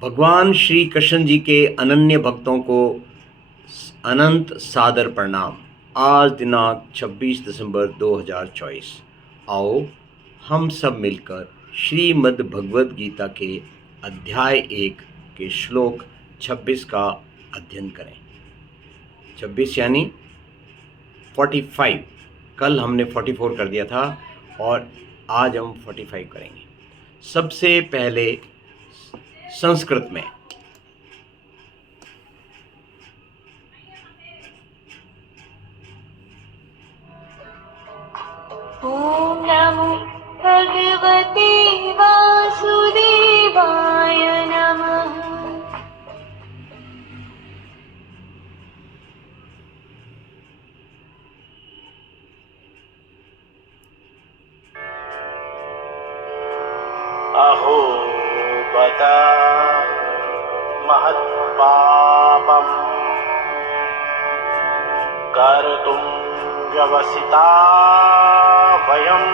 भगवान श्री कृष्ण जी के अनन्य भक्तों को अनंत सादर प्रणाम। आज दिनांक 26 दिसंबर 2024। आओ हम सब मिलकर श्रीमद् भगवद गीता के अध्याय 1 के श्लोक 26 का अध्ययन करें। 26 यानी 45। कल हमने 44 कर दिया था और आज हम 45 करेंगे। सबसे पहले संस्कृत में। ओम नमो भगवते वासुदेवाय नमः। अहो बत महत्पापम् कर्तुं व्यवसिता वयम्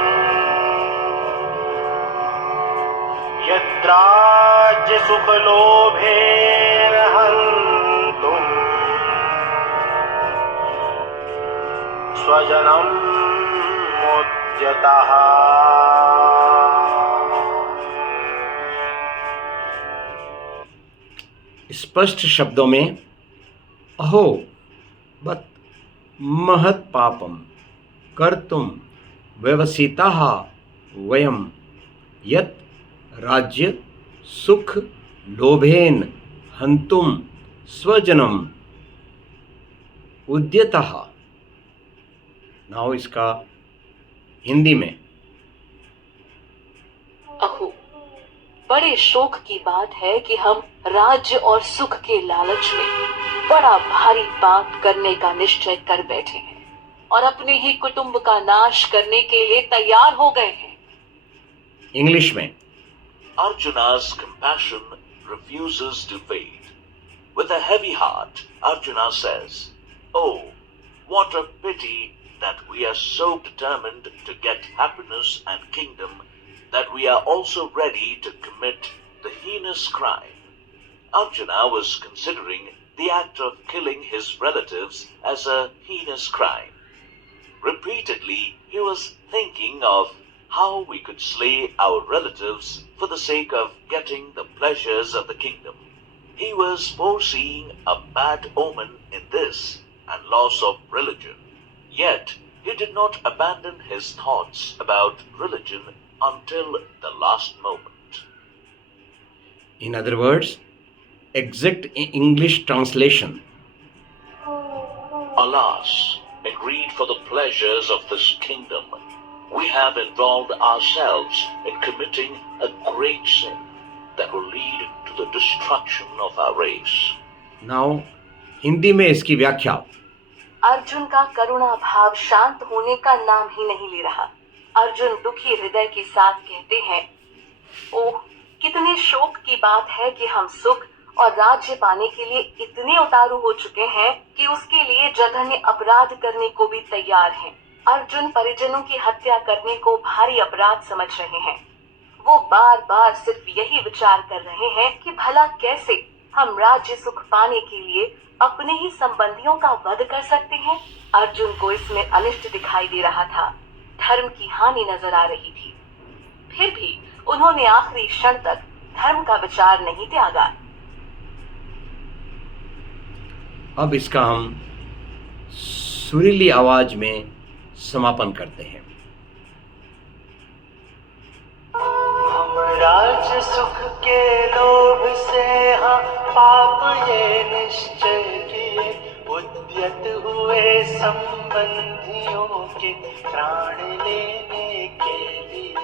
यद्राज्यसुखलोभेन हन्तुं स्वजनं मुद्यतः। स्पष्ट शब्दों में अहो बत महत् पापम कर्तुम व्यवसिताः वयम यत् राज्य सुख लोभेन हंतुम स्वजनम उद्यतः। नाउ इसका हिंदी में। अहो, बड़े शोक की बात है कि हम राज्य और सुख के लालच में बड़ा भारी पाप करने का निश्चय कर बैठे हैं और अपने ही कुटुंब का नाश करने के लिए तैयार हो गए हैं। इंग्लिश में। Arjuna's compassion refuses to fade. With a heavy heart, Arjuna says, "Oh, what a pity that we are so determined to get happiness and kingdom that we are also ready to commit the heinous crime." Arjuna was considering the act of killing his relatives as a heinous crime. Repeatedly, he was thinking of how we could slay our relatives for the sake of getting the pleasures of the kingdom. He was foreseeing a bad omen in this and loss of religion. Yet, he did not abandon his thoughts about religion until the last moment. In other words, exact English translation. Alas, in greed for the pleasures of this kingdom, we have involved ourselves in committing a great sin that will lead to the destruction of our race. Now, Hindi में इसकी व्याख्या। अर्जुन का करुणा भाव शांत होने का नाम ही नहीं ले रहा। अर्जुन दुखी हृदय के साथ कहते हैं, ओह, कितने शोक की बात है कि हम सुख और राज्य पाने के लिए इतने उतारू हो चुके हैं कि उसके लिए जघन्य अपराध करने को भी तैयार हैं। अर्जुन परिजनों की हत्या करने को भारी अपराध समझ रहे हैं। वो बार बार सिर्फ यही विचार कर रहे हैं कि भला कैसे हम राज्य सुख पाने के लिए अपने ही संबंधियों का वध कर सकते हैं। अर्जुन को इसमें अनिष्ट दिखाई दे रहा था, धर्म की हानि नजर आ रही थी। फिर भी उन्होंने आखिरी क्षण तक धर्म का विचार नहीं त्यागा। अब इसका हम सुरीली आवाज में समापन करते हैं। हम राज्य सुख के लोभ से हाँ पाप ये निश्चय किए, उद्यत हुए संबंधियों के प्राण लेने के लिए।